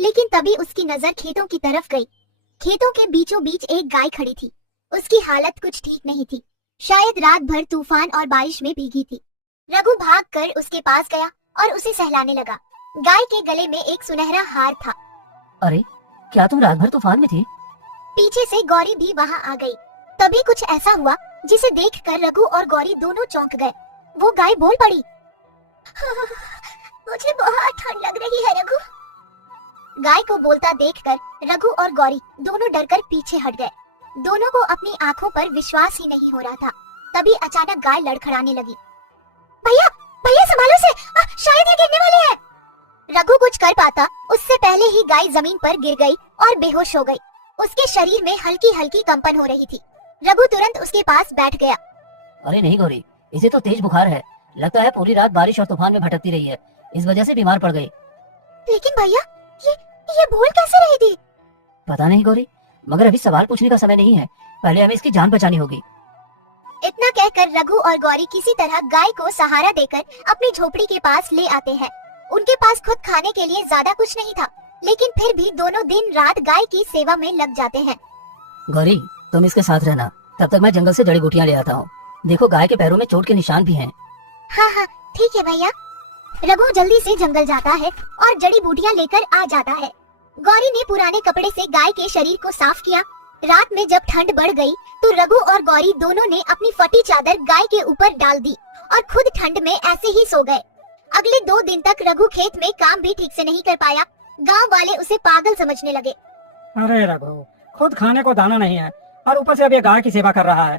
लेकिन तभी उसकी नजर खेतों की तरफ गई। खेतों के बीचों बीच एक गाय खड़ी थी। उसकी हालत कुछ ठीक नहीं थी, शायद रात भर तूफान और बारिश में भीगी थी। रघु भागकर उसके पास गया और उसे सहलाने लगा। गाय के गले में एक सुनहरा हार था। अरे, क्या तुम रात भर तूफान में थे? पीछे से गौरी भी वहां आ गई। तभी कुछ ऐसा हुआ जिसे देखकर रघु और गौरी दोनों चौंक गए। वो गाय बोल पड़ी, मुझे बहुत ठंड लग रही है रघु। गाय को बोलता देखकर रघु और गौरी दोनों डरकर पीछे हट गए। दोनों को अपनी आंखों पर विश्वास ही नहीं हो रहा था। तभी अचानक गाय लड़खड़ाने लगी। भैया, भैया संभालो से, शायद ये गिरने वाली है। रघु कुछ कर पाता उससे पहले ही गाय जमीन पर गिर गई और बेहोश हो गई। उसके शरीर में हल्की हल्की कंपन हो रही थी। रघु तुरंत उसके पास बैठ गया। अरे नहीं गौरी, इसे तो तेज बुखार है। लगता है पूरी रात बारिश और तूफान में भटकती रही है, इस वजह से बीमार पड़ गई। लेकिन भैया, ये बोल कैसे रही थी? पता नहीं गौरी, मगर अभी सवाल पूछने का समय नहीं है। पहले हमें इसकी जान बचानी होगी। इतना कहकर रघु और गौरी किसी तरह गाय को सहारा देकर अपनी झोपड़ी के पास ले आते हैं। उनके पास खुद खाने के लिए ज्यादा कुछ नहीं था, लेकिन फिर भी दोनों दिन रात गाय की सेवा में लग जाते हैं। गौरी, तुम इसके साथ रहना, तब तक मैं जंगल से जड़ी बूटियां ले आता हूँ। देखो, गाय के पैरों में चोट के निशान भी हैं। हाँ हाँ ठीक है भैया। रघु जल्दी से जंगल जाता है और जड़ी बूटियां लेकर आ जाता है। गौरी ने पुराने कपड़े से गाय के शरीर को साफ किया। रात में जब ठंड बढ़ गई तो रघु और गौरी दोनों ने अपनी फटी चादर गाय के ऊपर डाल दी और खुद ठंड में ऐसे ही सो गए। अगले 2 दिन तक रघु खेत में काम भी ठीक से नहीं कर पाया। गांव वाले उसे पागल समझने लगे। अरे रघु, खुद खाने को दाना नहीं है और ऊपर से अब ये गाय की सेवा कर रहा है।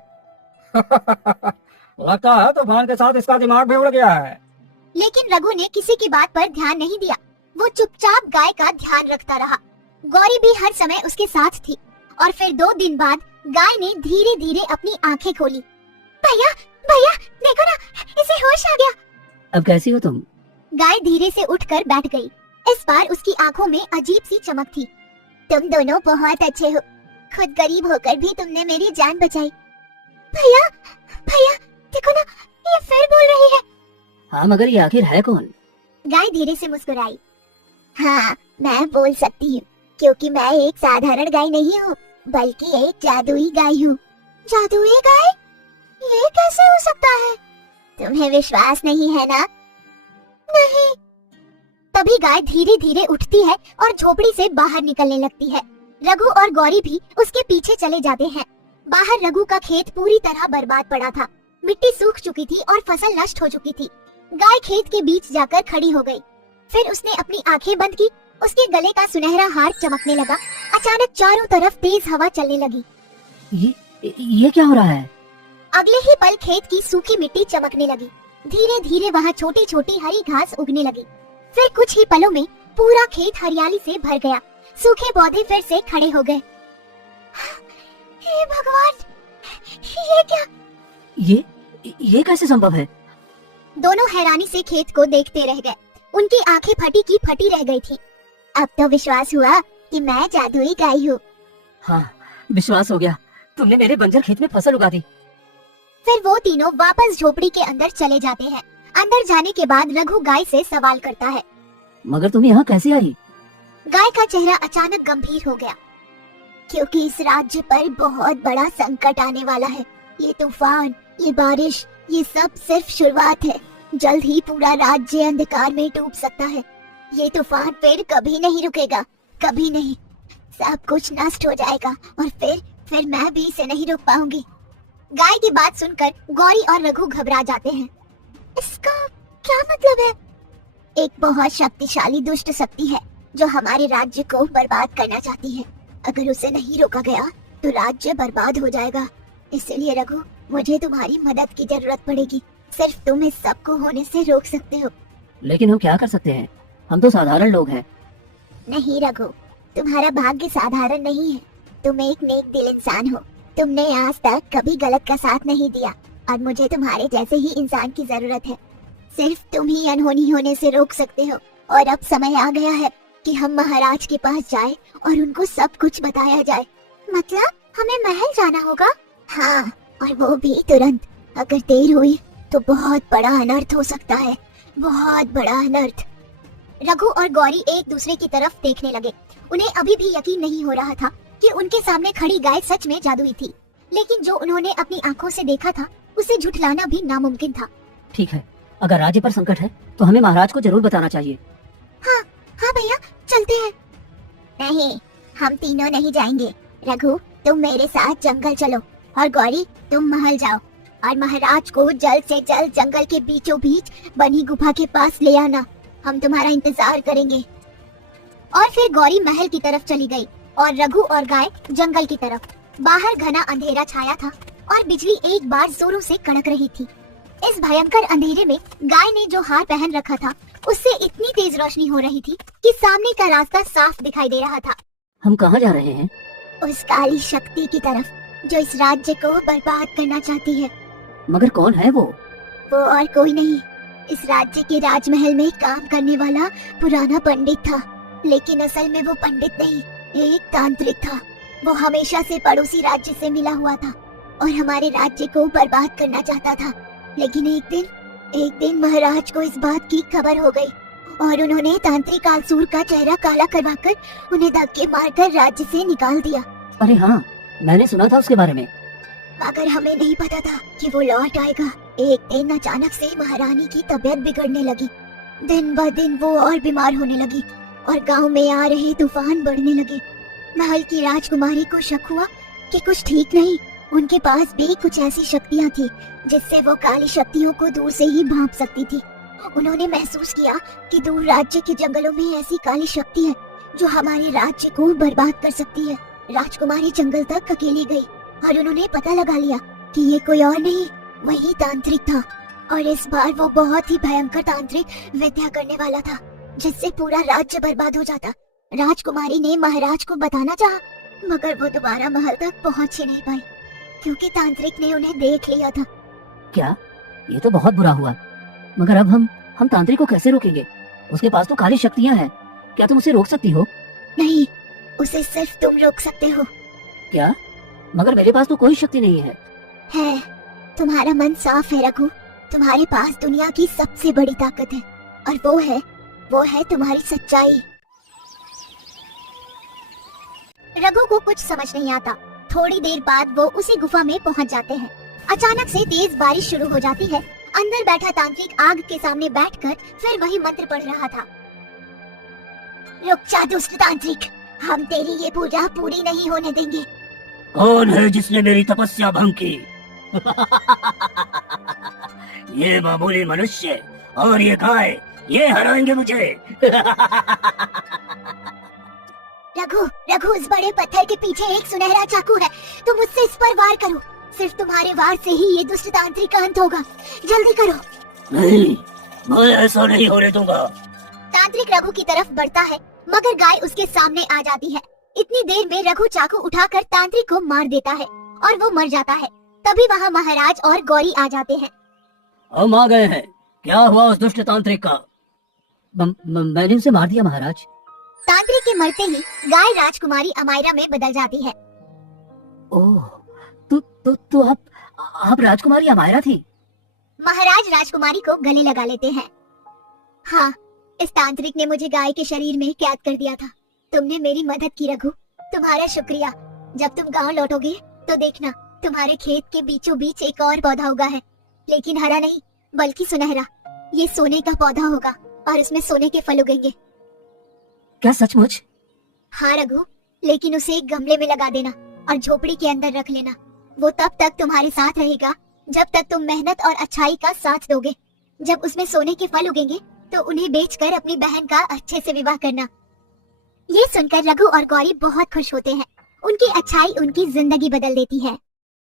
लगता है तूफान के साथ इसका दिमाग भी उड़ गया है। लेकिन रघु ने किसी की बात पर ध्यान नहीं दिया। वो चुपचाप गाय का ध्यान रखता रहा। गौरी भी हर समय उसके साथ थी। और फिर 2 दिन बाद गाय ने धीरे धीरे अपनी आंखें खोली। भैया, भैया देखो ना, इसे होश आ गया। अब कैसी हो तुम? गाय धीरे से उठकर बैठ गई। इस बार उसकी आंखों में अजीब सी चमक थी। तुम दोनों बहुत अच्छे हो। खुद गरीब होकर भी तुमने मेरी जान बचाई। भैया, भैया देखो ना, ये फिर बोल रही है। हाँ, मगर ये आखिर है कौन? गाय धीरे से मुस्कुराई। हाँ, मैं बोल सकती हूँ, क्योंकि मैं एक साधारण गाय नहीं हूँ, बल्कि एक जादुई गाय हूँ। जादुई गाय? ये कैसे हो सकता है? तुम्हें विश्वास नहीं है ना? नहीं। तभी गाय धीरे धीरे उठती है और झोपड़ी से बाहर निकलने लगती है। रघु और गौरी भी उसके पीछे चले जाते हैं। बाहर रघु का खेत पूरी तरह बर्बाद पड़ा था। मिट्टी सूख चुकी थी और फसल नष्ट हो चुकी थी। गाय खेत के बीच जाकर खड़ी हो गई। फिर उसने अपनी आंखें बंद की। उसके गले का सुनहरा हार चमकने लगा। अचानक चारों तरफ तेज हवा चलने लगी। ये क्या हो रहा है? अगले ही पल खेत की सूखी मिट्टी चमकने लगी। धीरे धीरे वहाँ छोटी छोटी हरी घास उगने लगी। फिर कुछ ही पलों में पूरा खेत हरियाली से भर गया। सूखे पौधे फिर से खड़े हो गए। हे भगवान, ये क्या? ये कैसे संभव है? दोनों हैरानी से खेत को देखते रह गए। उनकी आंखें फटी की फटी रह गई थी। अब तो विश्वास हुआ कि मैं जादुई गाय हूँ। हाँ, विश्वास हो गया। तुमने मेरे बंजर खेत में फसल उगा दी। फिर वो तीनों वापस झोपड़ी के अंदर चले जाते हैं। अंदर जाने के बाद रघु गाय से सवाल करता है, मगर तुम यहाँ कैसे आई? गाय का चेहरा अचानक गंभीर हो गया। क्योंकि इस राज्य पर बहुत बड़ा संकट आने वाला है। ये तूफान, ये बारिश, ये सब सिर्फ शुरुआत है। जल्द ही पूरा राज्य अंधकार में डूब सकता है। ये तूफान फिर कभी नहीं रुकेगा, कभी नहीं। सब कुछ नष्ट हो जाएगा और फिर मैं भी इसे नहीं रोक पाऊंगी। गाय की बात सुनकर गौरी और रघु घबरा जाते हैं। इसका क्या मतलब है? एक बहुत शक्तिशाली दुष्ट शक्ति है जो हमारे राज्य को बर्बाद करना चाहती है। अगर उसे नहीं रोका गया तो राज्य बर्बाद हो जाएगा। इसलिए रघु, मुझे तुम्हारी मदद की जरूरत पड़ेगी। सिर्फ तुम इस सब को होने से रोक सकते हो। लेकिन हम क्या कर सकते हैं? हम तो साधारण लोग हैं। नहीं रघु, तुम्हारा भाग्य साधारण नहीं है। तुम एक नेक दिल इंसान हो। तुमने आज तक कभी गलत का साथ नहीं दिया और मुझे तुम्हारे जैसे ही इंसान की जरूरत है। सिर्फ तुम ही अनहोनी होने से रोक सकते हो। और अब समय आ गया है कि हम महाराज के पास जाएं और उनको सब कुछ बताया जाए। मतलब हमें महल जाना होगा? हाँ, और वो भी तुरंत। अगर देर हुई तो बहुत बड़ा अनर्थ हो सकता है, बहुत बड़ा अनर्थ। रघु और गौरी एक दूसरे की तरफ देखने लगे। उन्हें अभी भी यकीन नहीं हो रहा था कि उनके सामने खड़ी गाय सच में जादुई थी, लेकिन जो उन्होंने अपनी आंखों से देखा था उसे झुठलाना भी नामुमकिन था। ठीक है, अगर राज्य पर संकट है तो हमें महाराज को जरूर बताना चाहिए। हाँ हाँ भैया, चलते हैं। नहीं, हम तीनों नहीं जाएंगे। रघु, तुम मेरे साथ जंगल चलो और गौरी तुम महल जाओ और महाराज को जल्द से जल्द जंगल के बीचों बीच बनी गुफा के पास ले आना। हम तुम्हारा इंतजार करेंगे। और फिर गौरी महल की तरफ चली गई और रघु और गाय जंगल की तरफ। बाहर घना अंधेरा छाया था और बिजली एक बार जोरों से कड़क रही थी। इस भयंकर अंधेरे में गाय ने जो हार पहन रखा था उससे इतनी तेज रोशनी हो रही थी कि सामने का रास्ता साफ दिखाई दे रहा था। हम कहाँ जा रहे हैं? उस काली शक्ति की तरफ जो इस राज्य को बर्बाद करना चाहती है। मगर कौन है वो? वो और कोई नहीं, इस राज्य के राजमहल में काम करने वाला पुराना पंडित था। लेकिन असल में वो पंडित नहीं, एक तांत्रिक था। वो हमेशा से पड़ोसी राज्य से मिला हुआ था और हमारे राज्य को बर्बाद करना चाहता था। लेकिन एक दिन महाराज को इस बात की खबर हो गई और उन्होंने तांत्रिक आलसूर का चेहरा काला करवाकर उन्हें धक्के मारकर राज्य से निकाल दिया। अरे हाँ, मैंने सुना था उसके बारे में। मगर हमें नहीं पता था कि वो लौट आएगा। एक दिन अचानक से महारानी की तबीयत बिगड़ने लगी। दिन ब दिन वो और बीमार होने लगी और गांव में आ रहे तूफान बढ़ने लगे। महल की राजकुमारी को शक हुआ कि कुछ ठीक नहीं। उनके पास भी कुछ ऐसी शक्तियां थी जिससे वो काली शक्तियों को दूर से ही भांप सकती थी। उन्होंने महसूस किया कि दूर राज्य के जंगलों में ऐसी काली शक्ति है जो हमारे राज्य को बर्बाद कर सकती है। राजकुमारी जंगल तक अकेली गई और उन्होंने पता लगा लिया कि ये कोई और नहीं, वही तांत्रिक था। और इस बार वो बहुत ही भयंकर तांत्रिक विद्या करने वाला था जिससे पूरा राज्य बर्बाद हो जाता। राजकुमारी ने महाराज को बताना चाहा, मगर वो दोबारा महल तक पहुंच ही नहीं पाई क्योंकि तांत्रिक ने उन्हें देख लिया था। क्या? ये तो बहुत बुरा हुआ। मगर अब हम तांत्रिक को कैसे रोकेंगे? उसके पास तो काली शक्तियाँ हैं। क्या तुम उसे रोक सकती हो? नहीं, उसे सिर्फ तुम रोक सकते हो। क्या? मगर मेरे पास तो कोई शक्ति नहीं है। है, तुम्हारा मन साफ है रघु। तुम्हारे पास दुनिया की सबसे बड़ी ताकत है और वो है तुम्हारी सच्चाई। रघु को कुछ समझ नहीं आता। थोड़ी देर बाद वो उसी गुफा में पहुंच जाते हैं। अचानक से तेज बारिश शुरू हो जाती है। अंदर बैठा तांत्रिक आग के सामने बैठकर फिर वही मंत्र पढ़ रहा था। रुक जा दुष्ट तांत्रिक, हम तेरी ये पूजा पूरी नहीं होने देंगे। कौन है जिसने मेरी तपस्या भंग की? ये मामूली मनुष्य और ये गाय, ये हराएंगे मुझे। रघु, इस बड़े पत्थर के पीछे एक सुनहरा चाकू है। तुम उससे इस पर वार करो। सिर्फ तुम्हारे वार से ही ये दुष्ट तांत्रिक का अंत होगा। जल्दी करो। नहीं, मैं ऐसा नहीं होने दूंगा। तांत्रिक रघु की तरफ बढ़ता है मगर गाय उसके सामने आ जाती है। इतनी देर में रघु चाकू उठाकर तांत्रिक को मार देता है और वो मर जाता है। तभी वहाँ महाराज और गौरी आ जाते हैं। हम आ गए हैं। क्या हुआ उस दुष्ट तांत्रिक का? मैंने उसे मार दिया महाराज। तांत्रिक के मरते ही गाय राजकुमारी अमायरा में बदल जाती है। ओह, तो आप राजकुमारी अमायरा थी? महाराज राजकुमारी को गले लगा लेते हैं। हाँ, इस तांत्रिक ने मुझे गाय के शरीर में कैद कर दिया था। तुमने मेरी मदद की रघु, तुम्हारा शुक्रिया। जब तुम गांव लौटोगे तो देखना, तुम्हारे खेत के बीचों बीच एक और पौधा उगा है, लेकिन हरा नहीं बल्कि सुनहरा। ये सोने का पौधा होगा और उसमें सोने के फल उगेंगे। क्या सचमुच? हाँ रघु, लेकिन उसे एक गमले में लगा देना और झोपड़ी के अंदर रख लेना। वो तब तक तुम्हारे साथ रहेगा जब तक तुम मेहनत और अच्छाई का साथ दोगे। जब उसमें सोने के फल उगेंगे तो उन्हें बेचकर अपनी बहन का अच्छे से विवाह करना। ये सुनकर रघु और गौरी बहुत खुश होते हैं। उनकी अच्छाई उनकी जिंदगी बदल देती है।